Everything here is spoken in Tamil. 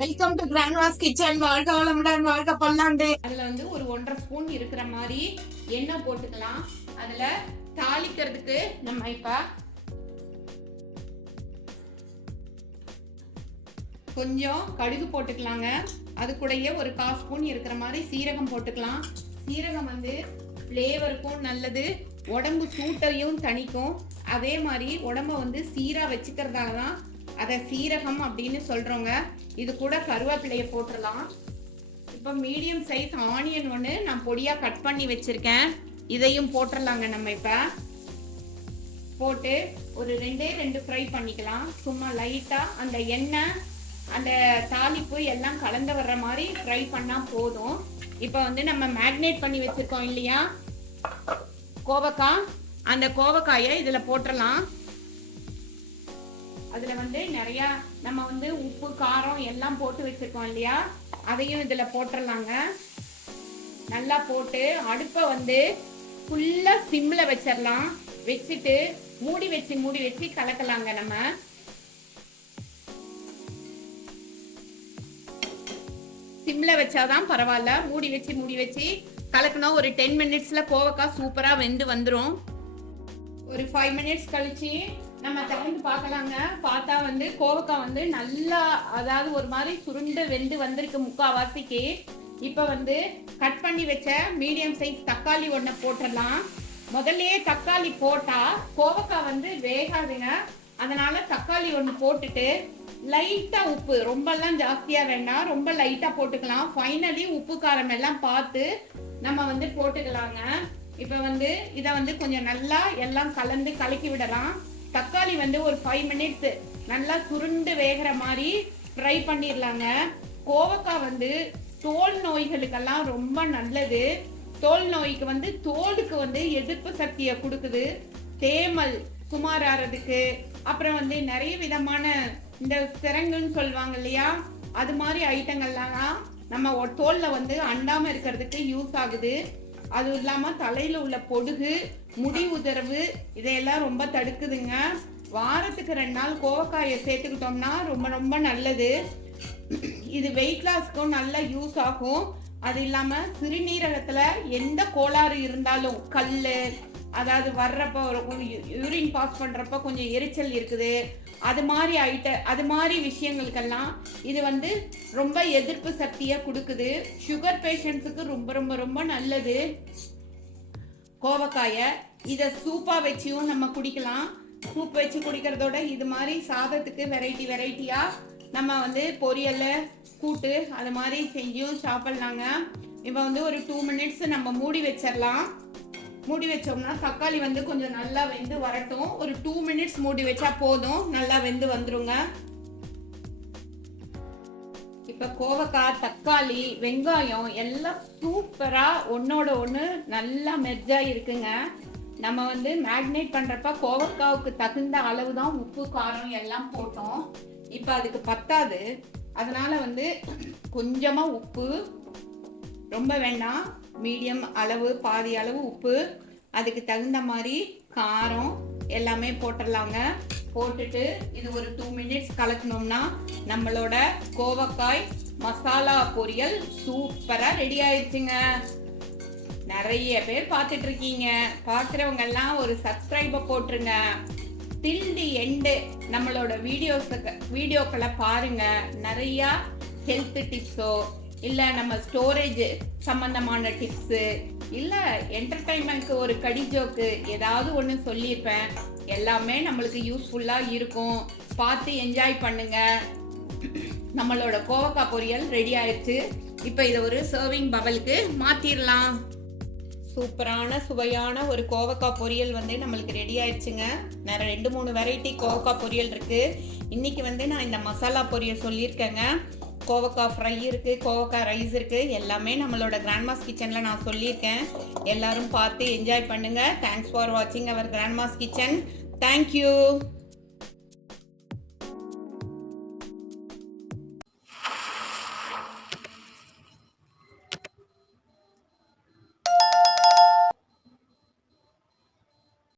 Welcome to Grandma's kitchen. வாழ்க வளமுடன், வாழ்க பல்லாண்டு. அதுல வந்து ஒரு 1.5 ஸ்பூன் இருக்கிற மாதிரி எண்ணெய் போட்டுக்கலாம். அதுல தாளிக்கிறதுக்கு நம்ம இப்ப கொஞ்சம் கடுகு போட்டுக்கலாங்க. அது கூடயே ஒரு 1/4 ஸ்பூன் இருக்கிற மாதிரி சீரகம் போட்டுக்கலாம். சீரகம் வந்து ஃப்ளேவருக்கும் நல்லது, உடம்பு சூட்டையும் தணிக்கும். அதே மாதிரி உடம்ப வந்து சீரா வச்சுக்கிறதால தான் அதை சீரகம் அப்படின்னு சொல்றோங்க. இது கூட கருவேப்பிலையை போட்டுடலாம். இப்போ மீடியம் சைஸ் ஆனியன் ஒன்று நான் பொடியாக கட் பண்ணி வச்சிருக்கேன், இதையும் போட்டுடலாங்க. நம்ம இப்போ போட்டு ஒரு 2 ஃப்ரை பண்ணிக்கலாம். சும்மா லைட்டாக அந்த எண்ணெய் அந்த தாளிப்பு எல்லாம் கலந்து வர்ற மாதிரி ஃப்ரை பண்ணால் போதும். இப்போ வந்து நம்ம மேக்னேட் பண்ணி வச்சிருக்கோம் இல்லையா கோவக்காய், அந்த கோவக்காயை இதில் போட்டுடலாம். அதுல வந்து நிறைய நம்ம வந்து உப்பு காரம் எல்லாம் போட்டு வச்சிருக்கோம் இல்லையா, அதையும் இதுல போட்டுடலாங்க. நல்லா போட்டு அடுப்பை வந்து ஃபுல்லா சிம்ல வச்சிடலாம். வச்சுட்டு மூடி வச்சு கலக்கலாங்க. நம்ம சிம்ல வச்சாதான் பரவாயில்ல. மூடி வச்சு கலக்கணும். ஒரு 10 மினிட்ஸ்ல கோவக்காய் சூப்பரா வெந்து வந்துடும். ஒரு 5 மினிட்ஸ் கழிச்சு நம்ம திறந்து பார்க்கலாங்க. பார்த்தா வந்து கோவக்காய் வந்து நல்லா, அதாவது ஒரு மாதிரி சுருண்டு வெந்து வந்திருக்கு முக்காவாசிக்கு. இப்போ வந்து கட் பண்ணி வச்ச மீடியம் சைஸ் தக்காளி ஒன்று போட்டுடலாம். முதல்லயே தக்காளி போட்டா கோவக்காய் வந்து வேகாதுங்க. அதனால தக்காளி ஒன்று போட்டுட்டு லைட்டா உப்பு, ரொம்பலாம் ஜாஸ்தியா வேண்டாம், ரொம்ப லைட்டா போட்டுக்கலாம். ஃபைனலி உப்பு காரம் எல்லாம் பார்த்து நம்ம வந்து போட்டுக்கலாங்க. இப்போ வந்து இதை வந்து கொஞ்சம் நல்லா எல்லாம் கலந்து கலக்கி விடலாம். தக்காளி வந்து ஒரு 5 மினிட்ஸ் நல்லா சுருண்டு வேகிற மாதிரி ஃப்ரை பண்ணிடலாங்க. கோவக்காய் வந்து தோல் நோய்களுக்கெல்லாம் ரொம்ப நல்லது. தோல் நோய்க்கு வந்து தோலுக்கு வந்து எதிர்ப்பு சக்தியை கொடுக்குது. தேமல் சுமாராகிறதுக்கு, அப்புறம் வந்து நிறைய விதமான இந்த சிரங்குன்னு சொல்லுவாங்க இல்லையா, அது மாதிரி ஐட்டங்கள்லாம் நம்ம தோல்ல வந்து அண்டாம இருக்கிறதுக்கு யூஸ் ஆகுது. அது இல்லாம தலையில உள்ள பொடுகு, முடி உதர்வு இதையெல்லாம் ரொம்ப தடுக்குதுங்க. வாரத்துக்கு 2 நாள் கோவக்காயை சேர்த்துக்கிட்டோம்னா ரொம்ப ரொம்ப நல்லது. இது வெயிட் லாஸ்க்கும் நல்ல யூஸ் ஆகும். அது இல்லாம சிறுநீரகத்துல எந்த கோளாறு இருந்தாலும், கல்லு, அதாவது வர்றப்ப யூரின் பாஸ் பண்றப்ப கொஞ்சம் எரிச்சல் இருக்குது, அது மாதிரி விஷயங்களுக்கெல்லாம் இது வந்து ரொம்ப எதிர்ப்பு சக்தியை கொடுக்குது. சுகர் பேஷண்ட்ஸுக்கு ரொம்ப ரொம்ப ரொம்ப நல்லது கோவக்காயை. இதை சூப்பா வச்சியும் நம்ம குடிக்கலாம். சூப் வச்சு குடிக்கிறதோட இது மாதிரி சாதத்துக்கு வெரைட்டியா நம்ம வந்து பொரியல், கூட்டு அது மாதிரி செஞ்சும் சாப்பிடலாங்க. இப்போ வந்து ஒரு 2 மினிட்ஸ் நம்ம மூடி வச்சிடலாம். மூடி வச்சோம்னா தக்காளி வந்து கொஞ்சம் நல்லா வெந்து வரட்டும். ஒரு 2 மினிட்ஸ் மூடி வச்சா போதும், நல்லா வெந்து வந்துருங்க. இப்ப கோவக்காய், தக்காளி, வெங்காயம் எல்லாம் சூப்பரா ஒன்னோட ஒண்ணு நல்லா மெர்ஜா இருக்குங்க. நம்ம வந்து மேக்னேட் பண்றப்ப கோவக்காவுக்கு தகுந்த அளவு தான் உப்பு காரம் எல்லாம் போட்டோம். இப்ப அதுக்கு பத்தாது, அதனால வந்து கொஞ்சமா உப்பு, ரொம்ப வேண்டாம், மீடியம் அளவு, பாதி அளவு உப்பு, அதுக்கு தகுந்த மாதிரி காரம் எல்லாமே போட்டுடலாங்க. போட்டுட்டு இது ஒரு 2 மினிட்ஸ் கலக்கணும்னா நம்மளோட கோவக்காய் மசாலா பொரியல் சூப்பரா ரெடி ஆயிடுச்சுங்க. நிறைய பேர் பார்த்துட்டு இருக்கீங்க. பார்க்குறவங்க எல்லாம் ஒரு சப்ஸ்கிரைபை போட்டுருங்க. டில் தி எண்டு நம்மளோட வீடியோக்களை பாருங்க. நிறைய ஹெல்த் டிப்ஸோ இல்ல நம்ம ஸ்டோரேஜ் சம்பந்தமான டிப்ஸு, இல்ல என்டர்டைன்மெண்ட்க்கு ஒரு கடி ஜோக்கு ஏதாவது ஒன்று சொல்லியிருப்பேன். எல்லாமே நம்மளுக்கு யூஸ்ஃபுல்லா இருக்கும். பார்த்து என்ஜாய் பண்ணுங்க. நம்மளோட கோவக்காய் பொரியல் ரெடி ஆயிடுச்சு. இப்போ இதை ஒரு சர்விங் பவலுக்கு மாத்திரலாம். சூப்பரான சுவையான ஒரு கோவக்காய் பொரியல் வந்து நம்மளுக்கு ரெடி ஆயிடுச்சுங்க. நிறைய 2-3 வெரைட்டி கோவக்காய் பொரியல் இருக்கு. இன்னைக்கு வந்து நான் இந்த மசாலா பொரியல் சொல்லியிருக்கேங்க. கோவக்காய் ஃப்ரை இருக்கு, கோவக்காய் ரைஸ் இருக்கு, எல்லாமே நம்மளோட கிராண்ட்மாஸ் கிச்சன்ல நான் சொல்லியிருக்கேன். எல்லாரும் பார்த்து என்ஜாய் பண்ணுங்க. தேங்க்ஸ் ஃபார் வாட்சிங் அவர் கிராண்ட்மாஸ் கிச்சன். தேங்க்யூ.